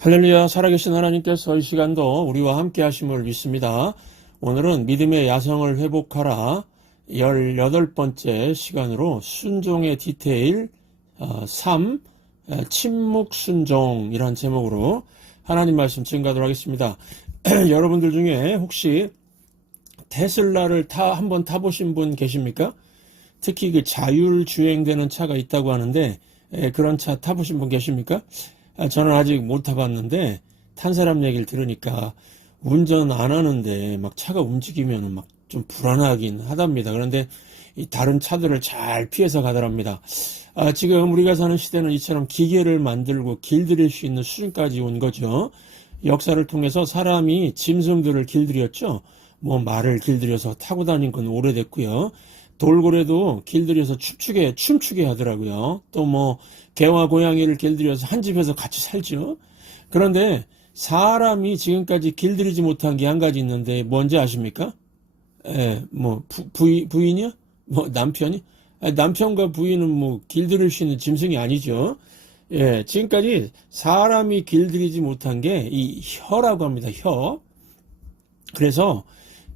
할렐루야, 살아계신 하나님께서 이 시간도 우리와 함께 하심을 믿습니다. 오늘은 믿음의 야성을 회복하라 18번째 시간으로 순종의 디테일 3, 침묵 순종이란 제목으로 하나님 말씀 증가하도록 하겠습니다. 여러분들 중에 혹시 테슬라를 한번 타보신 분 계십니까? 특히 그 자율주행되는 차가 있다고 하는데 그런 차 타보신 분 계십니까? 저는 아직 못 타봤는데 탄 사람 얘기를 들으니까 운전 안 하는데 막 차가 움직이면 막 좀 불안하긴 하답니다. 그런데 이 다른 차들을 잘 피해서 가더랍니다. 지금 우리가 사는 시대는 이처럼 기계를 만들고 길들일 수 있는 수준까지 온 거죠. 역사를 통해서 사람이 짐승들을 길들였죠. 뭐 말을 길들여서 타고 다닌 건 오래됐고요. 돌고래도 길들여서 춤추게 하더라고요. 또 뭐 개와 고양이를 길들여서 한 집에서 같이 살죠. 그런데 사람이 지금까지 길들이지 못한 게 한 가지 있는데 뭔지 아십니까? 뭐 부인이요? 뭐 남편이? 남편과 부인은 뭐 길들일 수 있는 짐승이 아니죠. 지금까지 사람이 길들이지 못한 게 이 혀라고 합니다. 혀. 그래서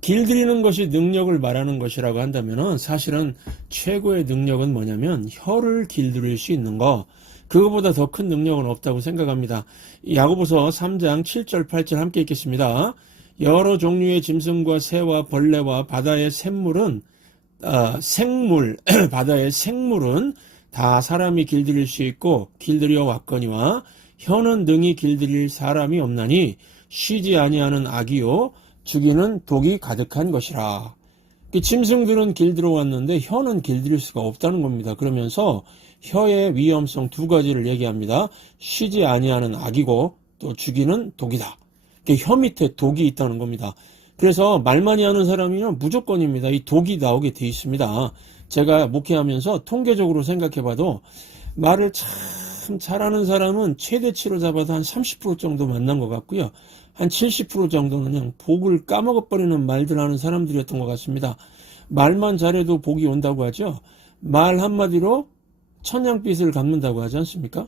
길들이는 것이 능력을 말하는 것이라고 한다면은 사실은 최고의 능력은 뭐냐면 혀를 길들일 수 있는 거. 그거보다 더 큰 능력은 없다고 생각합니다. 야고보서 3장 7절 8절 함께 읽겠습니다. 여러 종류의 짐승과 새와 벌레와 바다의 생물은 바다의 생물은 다 사람이 길들일 수 있고 길들여 왔거니와 혀는 능히 길들일 사람이 없나니 쉬지 아니하는 악이요 죽이는 독이 가득한 것이라. 짐승들은 길들여 왔는데 혀는 길들일 수가 없다는 겁니다. 그러면서 혀의 위험성 두 가지를 얘기합니다. 쉬지 아니하는 악이고 또 죽이는 독이다. 혀 밑에 독이 있다는 겁니다. 그래서 말 많이 하는 사람이면 무조건입니다. 이 독이 나오게 돼 있습니다. 제가 목회하면서 통계적으로 생각해봐도 말을 참 잘하는 사람은 최대치로 잡아도 한 30% 정도 만난 것 같고요. 한 70% 정도는 그냥 복을 까먹어버리는 말들 하는 사람들이었던 것 같습니다. 말만 잘해도 복이 온다고 하죠. 말 한마디로 천냥빚을 갚는다고 하지 않습니까?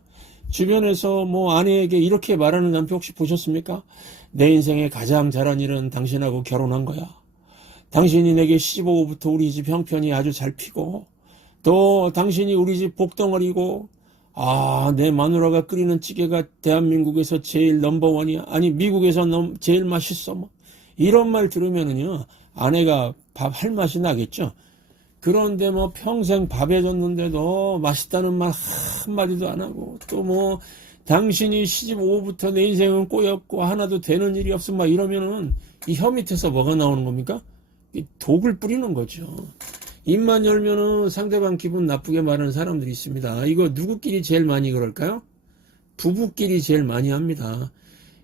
주변에서 뭐 아내에게 이렇게 말하는 남편 혹시 보셨습니까? 내 인생에 가장 잘한 일은 당신하고 결혼한 거야. 당신이 내게 시집 오고부터 우리 집 형편이 아주 잘 피고 또 당신이 우리 집 복덩어리고 내 마누라가 끓이는 찌개가 대한민국에서 제일 넘버원이야. 아니 미국에서 제일 맛있어. 뭐 이런 말 들으면은요 아내가 밥 할 맛이 나겠죠. 그런데 뭐 평생 밥 해줬는데도 맛있다는 말 한마디도 안 하고 또 뭐 당신이 시집 오고부터 내 인생은 꼬였고 하나도 되는 일이 없어 막 이러면은 이 혀 밑에서 뭐가 나오는 겁니까? 이 독을 뿌리는 거죠. 입만 열면은 상대방 기분 나쁘게 말하는 사람들이 있습니다. 이거 누구끼리 제일 많이 그럴까요? 부부끼리 제일 많이 합니다.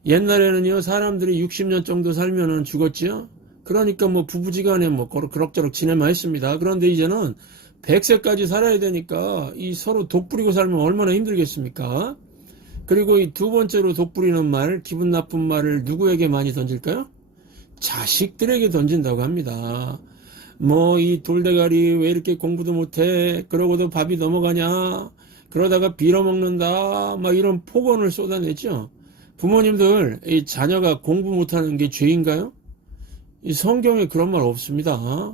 옛날에는요 사람들이 60년 정도 살면은 죽었지요. 그러니까 뭐 부부지간에 뭐 그럭저럭 지내만 했습니다. 그런데 이제는 100세까지 살아야 되니까 이 서로 독 뿌리고 살면 얼마나 힘들겠습니까? 그리고 이 두 번째로 독 뿌리는 말, 기분 나쁜 말을 누구에게 많이 던질까요? 자식들에게 던진다고 합니다. 뭐 이 돌대가리 왜 이렇게 공부도 못해? 그러고도 밥이 넘어가냐? 그러다가 빌어먹는다? 막 이런 폭언을 쏟아내죠. 부모님들 이 자녀가 공부 못하는 게 죄인가요? 이 성경에 그런 말 없습니다.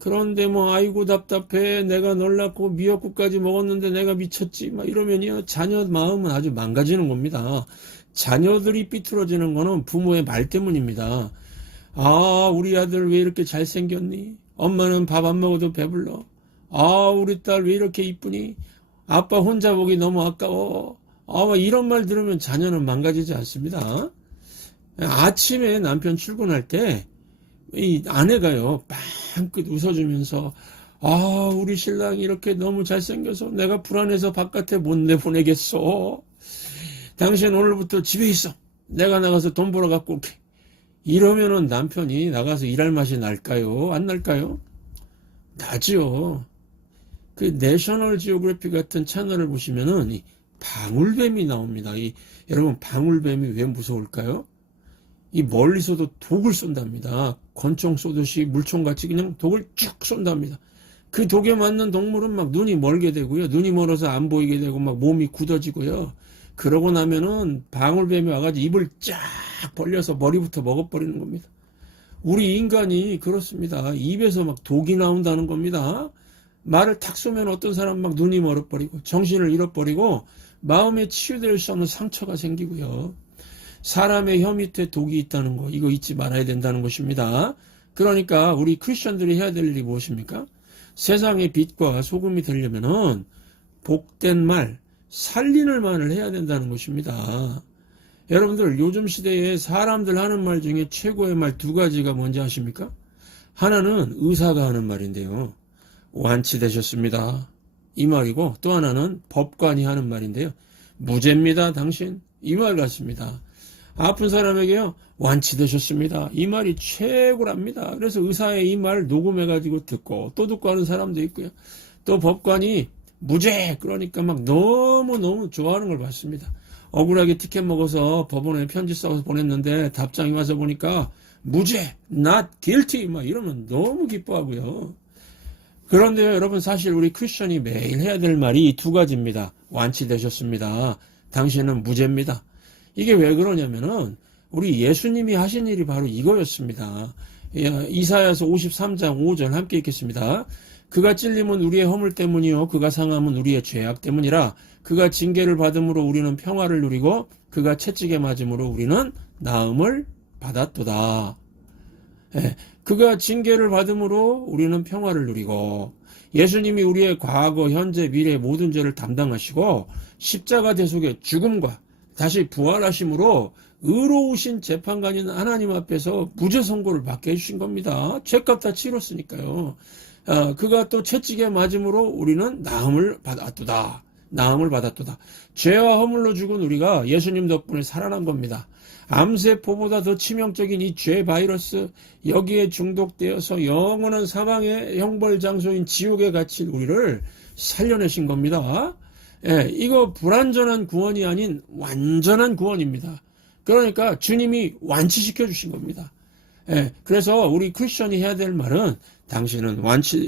그런데 뭐 아이고 답답해 내가 널 낳고 미역국까지 먹었는데 내가 미쳤지 막 이러면요 자녀 마음은 아주 망가지는 겁니다. 자녀들이 삐뚤어지는 거는 부모의 말 때문입니다. 우리 아들 왜 이렇게 잘생겼니? 엄마는 밥 안 먹어도 배불러. 우리 딸 왜 이렇게 이쁘니? 아빠 혼자 보기 너무 아까워. 이런 말 들으면 자녀는 망가지지 않습니다. 아침에 남편 출근할 때 이 아내가요 빵긋 웃어주면서 우리 신랑이 이렇게 너무 잘생겨서 내가 불안해서 바깥에 못 내보내겠어. 당신 오늘부터 집에 있어. 내가 나가서 돈 벌어 갖고 올게. 이러면은 남편이 나가서 일할 맛이 날까요? 안 날까요? 나죠. 그 내셔널 지오그래피 같은 채널을 보시면은 이 방울뱀이 나옵니다. 여러분 방울뱀이 왜 무서울까요? 이 멀리서도 독을 쏜답니다. 권총 쏘듯이 물총같이 그냥 독을 쭉 쏜답니다. 그 독에 맞는 동물은 막 눈이 멀게 되고요. 눈이 멀어서 안 보이게 되고 막 몸이 굳어지고요. 그러고 나면은 방울뱀이 와가지고 입을 쫙 벌려서 머리부터 먹어버리는 겁니다. 우리 인간이 그렇습니다. 입에서 막 독이 나온다는 겁니다. 말을 탁 쏘면 어떤 사람 막 눈이 멀어버리고 정신을 잃어버리고 마음에 치유될 수 없는 상처가 생기고요. 사람의 혀 밑에 독이 있다는 거, 이거 잊지 말아야 된다는 것입니다. 그러니까 우리 크리스천들이 해야 될 일이 무엇입니까? 세상의 빛과 소금이 되려면은 복된 말, 살리는 말을 해야 된다는 것입니다. 여러분들 요즘 시대에 사람들 하는 말 중에 최고의 말 두 가지가 뭔지 아십니까? 하나는 의사가 하는 말인데요. 완치되셨습니다. 이 말이고, 또 하나는 법관이 하는 말인데요. 무죄입니다, 당신. 이 말 같습니다. 아픈 사람에게요, 완치되셨습니다. 이 말이 최고랍니다. 그래서 의사의 이 말 녹음해가지고 듣고 또 듣고 하는 사람도 있고요. 또 법관이 무죄! 그러니까 막 너무너무 좋아하는 걸 봤습니다. 억울하게 티켓 먹어서 법원에 편지 써서 보냈는데 답장이 와서 보니까 무죄! not guilty! 막 이러면 너무 기뻐하고요. 그런데요, 여러분, 사실 우리 크리스천이 매일 해야 될 말이 이 두 가지입니다. 완치되셨습니다. 당신은 무죄입니다. 이게 왜 그러냐면은 우리 예수님이 하신 일이 바로 이거였습니다. 이사야서 53장 5절 함께 읽겠습니다. 그가 찔림은 우리의 허물 때문이요 그가 상함은 우리의 죄악 때문이라. 그가 징계를 받음으로 우리는 평화를 누리고 그가 채찍에 맞음으로 우리는 나음을 받았도다. 그가 징계를 받음으로 우리는 평화를 누리고, 예수님이 우리의 과거, 현재, 미래 모든 죄를 담당하시고 십자가 대속의 죽음과 다시 부활하심으로 의로우신 재판관인 하나님 앞에서 무죄 선고를 받게 해주신 겁니다. 죄값 다 치렀으니까요. 그가 또 채찍에 맞음으로 우리는 나음을 받았도다. 나음을 받았도다. 죄와 허물로 죽은 우리가 예수님 덕분에 살아난 겁니다. 암세포보다 더 치명적인 이 죄 바이러스, 여기에 중독되어서 영원한 사망의 형벌 장소인 지옥에 갇힌 우리를 살려내신 겁니다. 이거 불완전한 구원이 아닌 완전한 구원입니다. 그러니까 주님이 완치시켜 주신 겁니다. 그래서 우리 크리스천이 해야 될 말은 당신은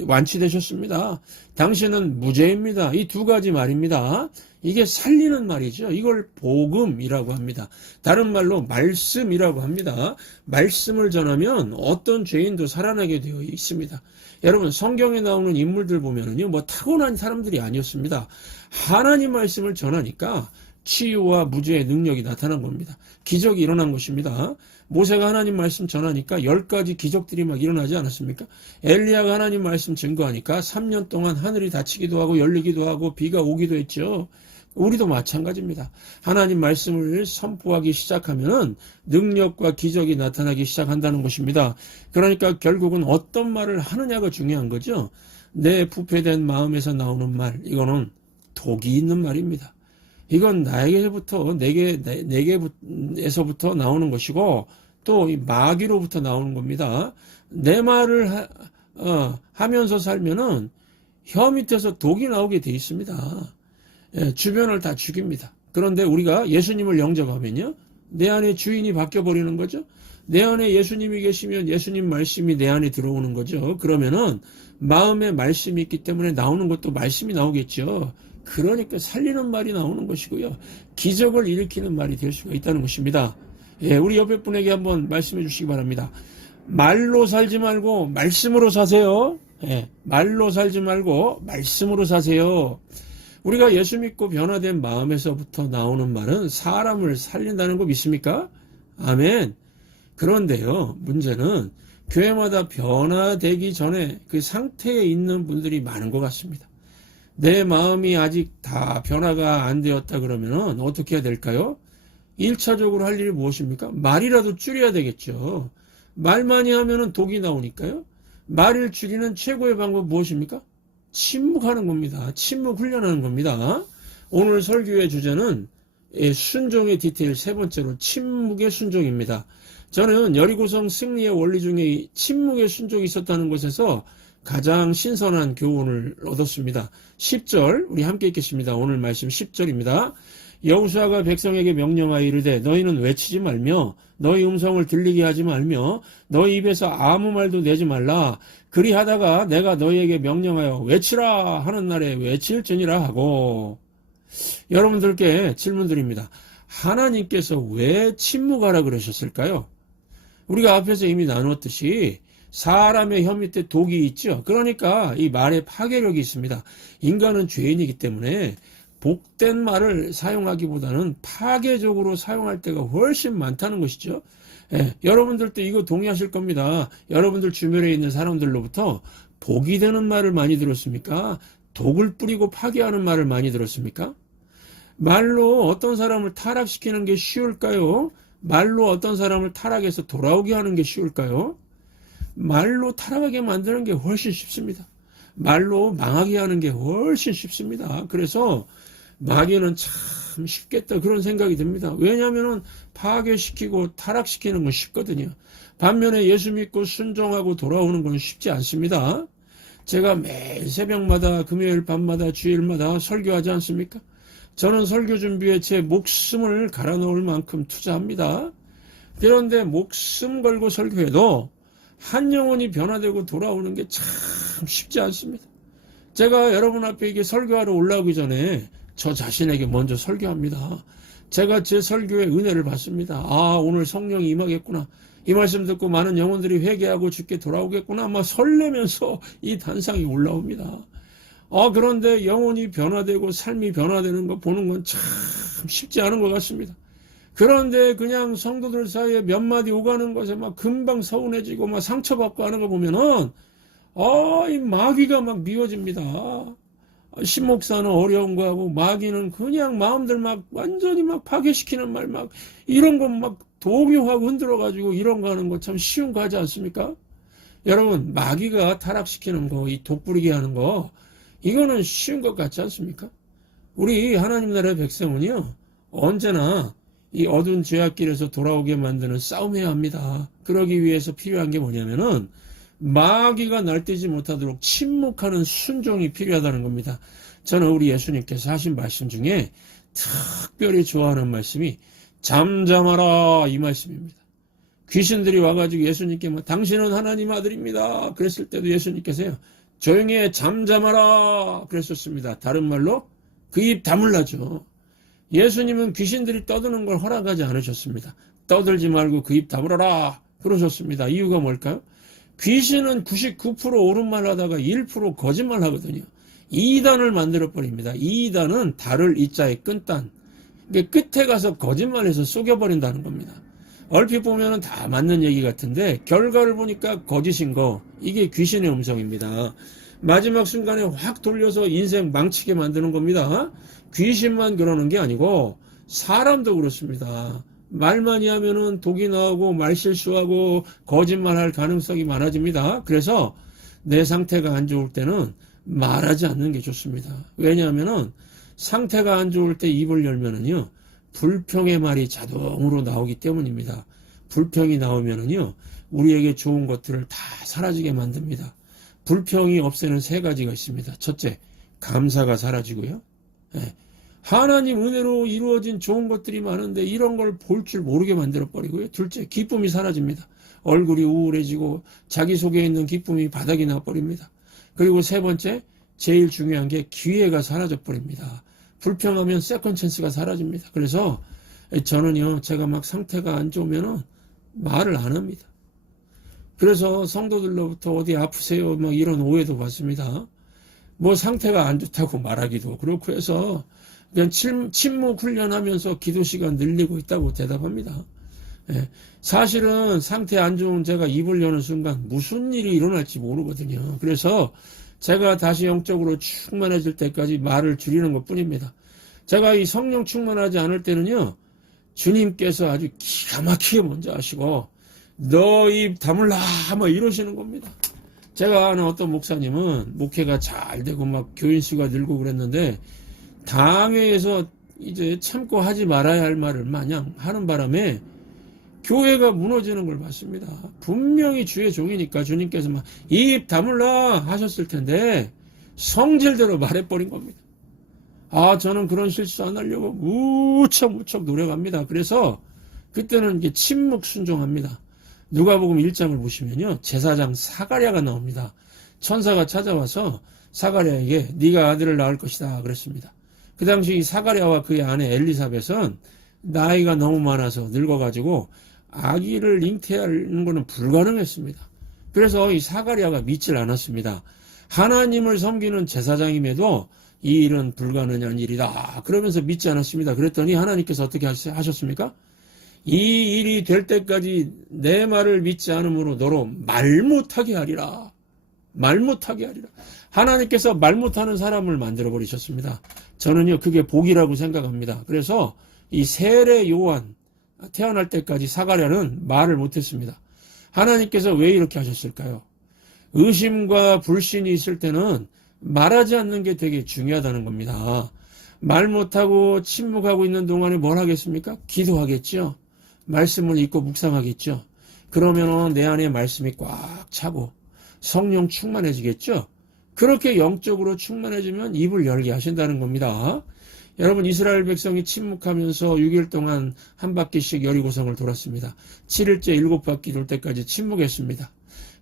완치되셨습니다. 당신은 무죄입니다. 이 두 가지 말입니다. 이게 살리는 말이죠. 이걸 복음이라고 합니다. 다른 말로 말씀이라고 합니다. 말씀을 전하면 어떤 죄인도 살아나게 되어 있습니다. 여러분, 성경에 나오는 인물들 보면은요, 뭐 타고난 사람들이 아니었습니다. 하나님 말씀을 전하니까 치유와 무죄의 능력이 나타난 겁니다. 기적이 일어난 것입니다. 모세가 하나님 말씀 전하니까 10가지 기적들이 막 일어나지 않았습니까? 엘리야가 하나님 말씀 증거하니까 3년 동안 하늘이 닫히기도 하고 열리기도 하고 비가 오기도 했죠. 우리도 마찬가지입니다. 하나님 말씀을 선포하기 시작하면은 능력과 기적이 나타나기 시작한다는 것입니다. 그러니까 결국은 어떤 말을 하느냐가 중요한 거죠. 내 부패된 마음에서 나오는 말, 이거는 독이 있는 말입니다. 이건 나에게부터, 내게에서부터 나오는 것이고, 또 이 마귀로부터 나오는 겁니다. 내 말을 하면서 살면은 혀 밑에서 독이 나오게 돼 있습니다. 주변을 다 죽입니다. 그런데 우리가 예수님을 영접하면요, 내 안에 주인이 바뀌어버리는 거죠. 내 안에 예수님이 계시면 예수님 말씀이 내 안에 들어오는 거죠. 그러면은 마음에 말씀이 있기 때문에 나오는 것도 말씀이 나오겠죠. 그러니까 살리는 말이 나오는 것이고요. 기적을 일으키는 말이 될 수가 있다는 것입니다. 우리 옆에 분에게 한번 말씀해 주시기 바랍니다. 말로 살지 말고 말씀으로 사세요. 말로 살지 말고 말씀으로 사세요. 우리가 예수 믿고 변화된 마음에서부터 나오는 말은 사람을 살린다는 거 믿습니까? 아멘. 그런데요, 문제는 교회마다 변화되기 전에 그 상태에 있는 분들이 많은 것 같습니다. 내 마음이 아직 다 변화가 안 되었다 그러면 어떻게 해야 될까요? 1차적으로 할 일이 무엇입니까? 말이라도 줄여야 되겠죠. 말 많이 하면 독이 나오니까요. 말을 줄이는 최고의 방법 무엇입니까? 침묵하는 겁니다. 침묵 훈련하는 겁니다. 오늘 설교의 주제는 순종의 디테일 세 번째로 침묵의 순종입니다. 저는 여리고성 승리의 원리 중에 침묵의 순종이 있었다는 것에서 가장 신선한 교훈을 얻었습니다. 10절 우리 함께 읽겠습니다. 오늘 말씀 10절입니다. 여호수아가 백성에게 명령하여 이르되 너희는 외치지 말며 너희 음성을 들리게 하지 말며 너희 입에서 아무 말도 내지 말라. 그리하다가 내가 너희에게 명령하여 외치라 하는 날에 외칠지니라 하고. 여러분들께 질문 드립니다. 하나님께서 왜 침묵하라 그러셨을까요? 우리가 앞에서 이미 나눴듯이 사람의 혀 밑에 독이 있죠. 그러니까 이 말에 파괴력이 있습니다. 인간은 죄인이기 때문에 복된 말을 사용하기보다는 파괴적으로 사용할 때가 훨씬 많다는 것이죠. 예, 여러분들도 이거 동의하실 겁니다. 여러분들 주변에 있는 사람들로부터 복이 되는 말을 많이 들었습니까? 독을 뿌리고 파괴하는 말을 많이 들었습니까? 말로 어떤 사람을 타락시키는 게 쉬울까요? 말로 어떤 사람을 타락해서 돌아오게 하는 게 쉬울까요? 말로 타락하게 만드는 게 훨씬 쉽습니다. 말로 망하게 하는 게 훨씬 쉽습니다. 그래서 마귀는 참 쉽겠다 그런 생각이 듭니다. 왜냐하면 파괴시키고 타락시키는 건 쉽거든요. 반면에 예수 믿고 순종하고 돌아오는 건 쉽지 않습니다. 제가 매일 새벽마다 금요일 밤마다 주일마다 설교하지 않습니까? 저는 설교 준비에 제 목숨을 갈아 넣을 만큼 투자합니다. 그런데 목숨 걸고 설교해도 한 영혼이 변화되고 돌아오는 게 참 쉽지 않습니다. 제가 여러분 앞에 이게 설교하러 올라오기 전에 저 자신에게 먼저 설교합니다. 제가 제 설교에 은혜를 받습니다. 아, 오늘 성령이 임하겠구나. 이 말씀 듣고 많은 영혼들이 회개하고 주께 돌아오겠구나. 막 설레면서 이 단상이 올라옵니다. 그런데 영혼이 변화되고 삶이 변화되는 거 보는 건 참 쉽지 않은 것 같습니다. 그런데 그냥 성도들 사이에 몇 마디 오가는 것에 막 금방 서운해지고 막 상처받고 하는 거 보면은, 이 마귀가 막 미워집니다. 신목사는 어려운 거 하고 마귀는 그냥 마음들 막 완전히 막 파괴시키는 말 막 이런 거 막 동요하고 흔들어가지고 이런 거 하는 거 참 쉬운 거 하지 않습니까? 여러분, 마귀가 타락시키는 거, 이 독부리게 하는 거, 이거는 쉬운 것 같지 않습니까? 우리 하나님 나라의 백성은요, 언제나 이 어두운 죄악길에서 돌아오게 만드는 싸움해야 합니다. 그러기 위해서 필요한 게 뭐냐면은 마귀가 날뛰지 못하도록 침묵하는 순종이 필요하다는 겁니다. 저는 우리 예수님께서 하신 말씀 중에 특별히 좋아하는 말씀이 잠잠하라 이 말씀입니다. 귀신들이 와가지고 예수님께 당신은 하나님 아들입니다. 그랬을 때도 예수님께서요, 조용히 해 잠잠하라 그랬었습니다. 다른 말로 그 입 다물라죠. 예수님은 귀신들이 떠드는 걸 허락하지 않으셨습니다. 떠들지 말고 그 입 다물어라 그러셨습니다. 이유가 뭘까요? 귀신은 99% 옳은 말 하다가 1% 거짓말 하거든요. 이단을 만들어버립니다. 이단은 달을 이자에 끈단. 끝에 가서 거짓말해서 속여버린다는 겁니다. 얼핏 보면 다 맞는 얘기 같은데 결과를 보니까 거짓인 거, 이게 귀신의 음성입니다. 마지막 순간에 확 돌려서 인생 망치게 만드는 겁니다. 귀신만 그러는 게 아니고 사람도 그렇습니다. 말 많이 하면은 독이 나오고 말실수하고 거짓말할 가능성이 많아집니다. 그래서 내 상태가 안 좋을 때는 말하지 않는 게 좋습니다. 왜냐하면은 상태가 안 좋을 때 입을 열면은요, 불평의 말이 자동으로 나오기 때문입니다. 불평이 나오면은요, 우리에게 좋은 것들을 다 사라지게 만듭니다. 불평이 없애는 세 가지가 있습니다. 첫째, 감사가 사라지고요. 네. 하나님 은혜로 이루어진 좋은 것들이 많은데 이런 걸 볼 줄 모르게 만들어버리고요. 둘째, 기쁨이 사라집니다. 얼굴이 우울해지고 자기 속에 있는 기쁨이 바닥이 나버립니다. 그리고 세 번째, 제일 중요한 게 기회가 사라져버립니다. 불평하면 세컨 찬스가 사라집니다. 그래서 저는요, 제가 막 상태가 안 좋으면은 말을 안 합니다. 그래서 성도들로부터 어디 아프세요? 막 이런 오해도 받습니다. 뭐 상태가 안 좋다고 말하기도 그렇고 해서 그냥 침묵 훈련하면서 기도 시간 늘리고 있다고 대답합니다. 예, 사실은 상태 안 좋은 제가 입을 여는 순간 무슨 일이 일어날지 모르거든요. 그래서 제가 다시 영적으로 충만해질 때까지 말을 줄이는 것 뿐입니다. 제가 이 성령 충만하지 않을 때는요, 주님께서 아주 기가 막히게 먼저 하시고 너 입 다물라 뭐 이러시는 겁니다. 제가 아는 어떤 목사님은 목회가 잘 되고 막 교인 수가 늘고 그랬는데 당회에서 이제 참고 하지 말아야 할 말을 마냥 하는 바람에 교회가 무너지는 걸 봤습니다. 분명히 주의 종이니까 주님께서 막 입 다물라 하셨을 텐데 성질대로 말해버린 겁니다. 저는 그런 실수 안 하려고 무척 노력합니다. 그래서 그때는 이게 침묵 순종합니다. 누가복음 1장을 보시면요, 제사장 사가랴가 나옵니다. 천사가 찾아와서 사가랴에게 네가 아들을 낳을 것이다 그랬습니다. 그 당시 이 사가랴와 그의 아내 엘리사벳은 나이가 너무 많아서 늙어가지고 아기를 잉태하는 것은 불가능했습니다. 그래서 이 사가랴가 믿질 않았습니다. 하나님을 섬기는 제사장임에도 이 일은 불가능한 일이다 그러면서 믿지 않았습니다. 그랬더니 하나님께서 어떻게 하셨습니까? 이 일이 될 때까지 내 말을 믿지 않으므로 너로 말 못하게 하리라. 말 못하게 하리라. 하나님께서 말 못하는 사람을 만들어 버리셨습니다. 저는요 그게 복이라고 생각합니다. 그래서 이 세례 요한 태어날 때까지 사가랴는 말을 못했습니다. 하나님께서 왜 이렇게 하셨을까요? 의심과 불신이 있을 때는 말하지 않는 게 되게 중요하다는 겁니다. 말 못하고 침묵하고 있는 동안에 뭘 하겠습니까? 기도하겠죠. 말씀을 읽고 묵상하겠죠. 그러면 내 안에 말씀이 꽉 차고 성령 충만해지겠죠. 그렇게 영적으로 충만해지면 입을 열게 하신다는 겁니다. 여러분 이스라엘 백성이 침묵하면서 6일 동안 한 바퀴씩 여리고성을 돌았습니다. 7일째 7바퀴 돌 때까지 침묵했습니다.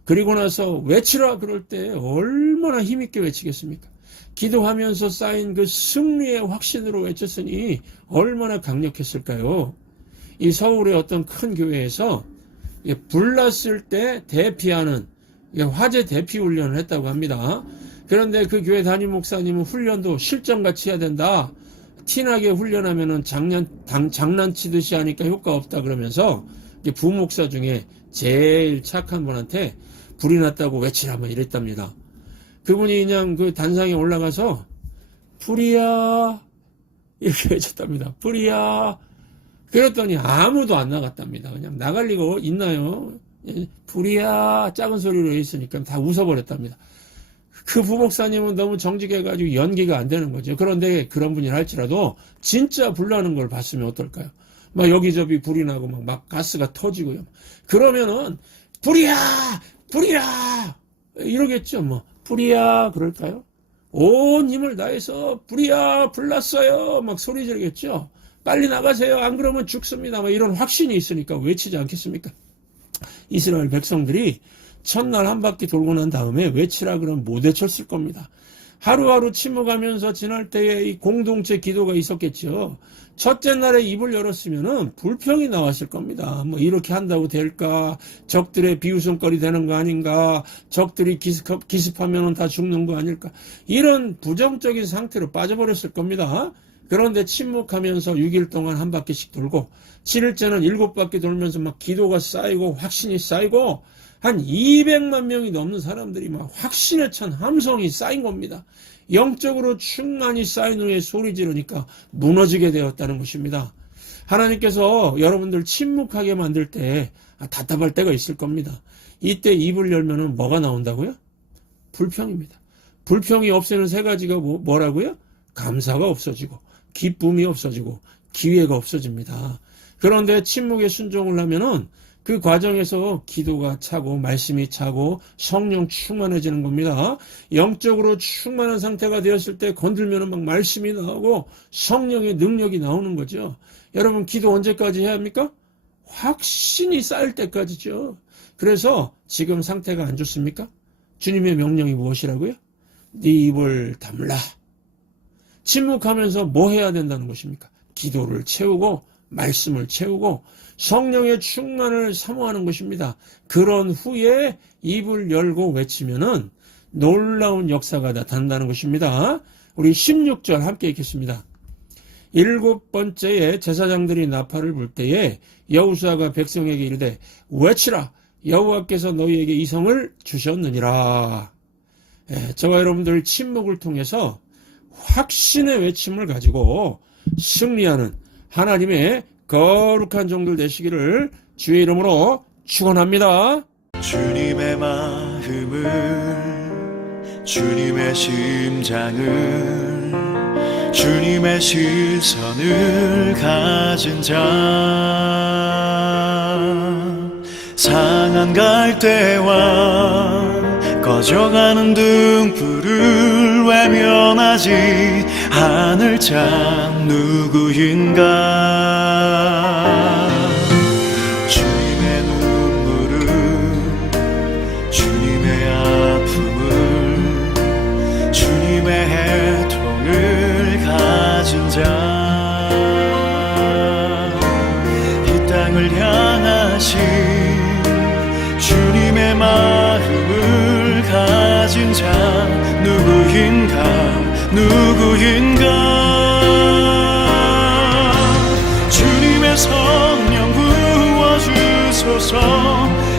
그리고 나서 외치라 그럴 때 얼마나 힘있게 외치겠습니까? 기도하면서 쌓인 그 승리의 확신으로 외쳤으니 얼마나 강력했을까요? 이 서울의 어떤 큰 교회에서 불났을 때 대피하는 화재 대피 훈련을 했다고 합니다. 그런데 그 교회 담임 목사님은 훈련도 실전같이 해야 된다. 티나게 훈련하면은 장난치듯이 하니까 효과 없다 그러면서 부목사 중에 제일 착한 분한테 불이 났다고 외치라면 이랬답니다. 그분이 그냥 그 단상에 올라가서 불이야 이렇게 외쳤답니다. 불이야. 그랬더니 아무도 안 나갔답니다. 그냥 나갈 리가 있나요? 불이야 작은 소리로 했으니까 다 웃어버렸답니다. 그 부목사님은 너무 정직해가지고 연기가 안 되는 거죠. 그런데 그런 분이 할지라도 진짜 불 나는 걸 봤으면 어떨까요? 막 여기저기 불이 나고 막 가스가 터지고요. 그러면은 불이야! 불이야! 이러겠죠. 뭐 불이야 그럴까요? 온 힘을 다해서 불이야 불났어요 막 소리 지르겠죠. 빨리 나가세요 안 그러면 죽습니다. 막 이런 확신이 있으니까 외치지 않겠습니까? 이스라엘 백성들이 첫날 한 바퀴 돌고 난 다음에 외치라 그러면 못 외쳤을 겁니다. 하루하루 침묵하면서 지날 때에 이 공동체 기도가 있었겠죠. 첫째 날에 입을 열었으면은 불평이 나왔을 겁니다. 뭐 이렇게 한다고 될까? 적들의 비웃음거리 되는 거 아닌가? 적들이 기습하면은 다 죽는 거 아닐까? 이런 부정적인 상태로 빠져버렸을 겁니다. 그런데 침묵하면서 6일 동안 한 바퀴씩 돌고 7일째는 7바퀴 돌면서 막 기도가 쌓이고 확신이 쌓이고 한 200만 명이 넘는 사람들이 막 확신에 찬 함성이 쌓인 겁니다. 영적으로 충만히 쌓인 후에 소리 지르니까 무너지게 되었다는 것입니다. 하나님께서 여러분들 침묵하게 만들 때 답답할 때가 있을 겁니다. 이때 입을 열면은 뭐가 나온다고요? 불평입니다. 불평이 없애는 세 가지가 뭐라고요? 감사가 없어지고 기쁨이 없어지고 기회가 없어집니다. 그런데 침묵에 순종을 하면은 그 과정에서 기도가 차고 말씀이 차고 성령 충만해지는 겁니다. 영적으로 충만한 상태가 되었을 때 건들면 막 말씀이 나오고 성령의 능력이 나오는 거죠. 여러분 기도 언제까지 해야 합니까? 확신이 쌓일 때까지죠. 그래서 지금 상태가 안 좋습니까? 주님의 명령이 무엇이라고요? 네 입을 다물라. 침묵하면서 뭐 해야 된다는 것입니까? 기도를 채우고 말씀을 채우고 성령의 충만을 사모하는 것입니다. 그런 후에 입을 열고 외치면은 놀라운 역사가 나타난다는 것입니다. 우리 16절 함께 읽겠습니다. 7번째에 제사장들이 나팔을 불 때에 여호수아가 백성에게 이르되 외치라 여호와께서 너희에게 이 성을 주셨느니라. 저와 여러분들 침묵을 통해서 확신의 외침을 가지고 승리하는 하나님의 거룩한 종들 되시기를 주의 이름으로 축원합니다. 주님의 마음을 주님의 심장을 주님의 시선을 가진 자 상한 갈대와 꺼져가는 등불을 외면하지 않을 자 누구인가. 주님의 눈물을 주님의 아픔을 주님의 애통을 가진 땅을 향하신 주님의 마음을 가진 자 누구인가 주님의 성령 부어주소서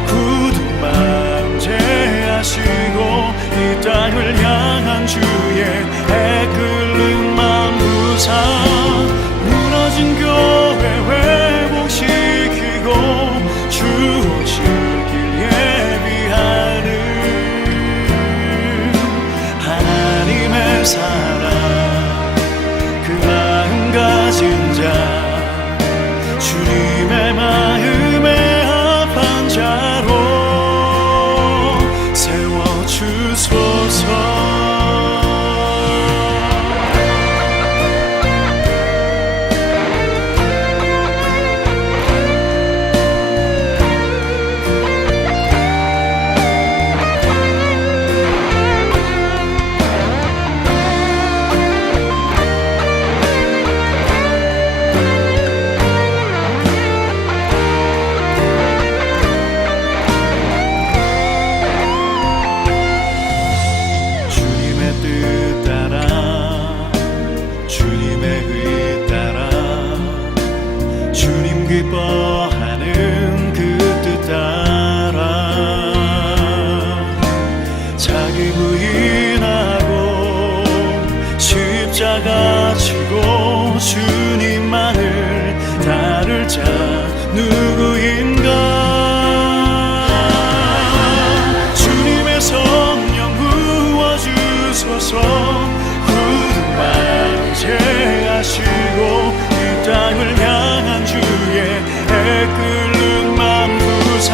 굳은 마음 제하시고 이 땅을 향한 주의 애끓는 마음 부사 무너진 교회 회복시키고 주 오실 길 예비하는 하나님의 사랑 그 마음 가진 자 주님의 마음에 합한 자로 세워주소서. 기뻐하는 그 뜻 따라 자기 부인하고 십자가 지고 주님만을 따를 자 누구인가 주님의 성령 부어주소서 굳은 마음 제하시고 이 땅을 향한 주의 애끓는 마음 부사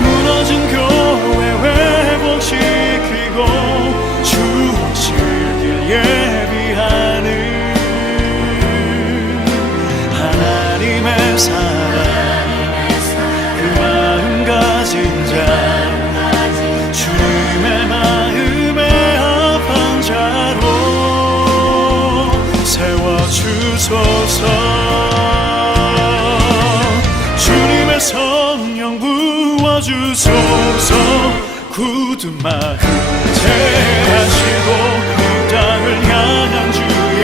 무너진 교회 회복시키고 주 오실 길 예비하는 하나님의 사랑 그 마음 가진 자 주님의 마음에 합한 자로 세워주소서. 주님의 성령 부어주소서 굳은 마음 제하시고 이 땅을 향한 주의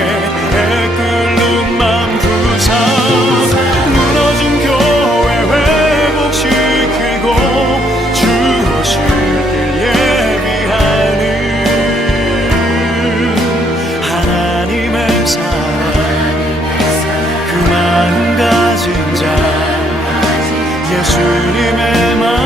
애끓는 마음 부사 무너진 교회 회복시키고 주 오실 길 예비하는 하나님의 사랑 그 마음 가진 자 예수님의 마음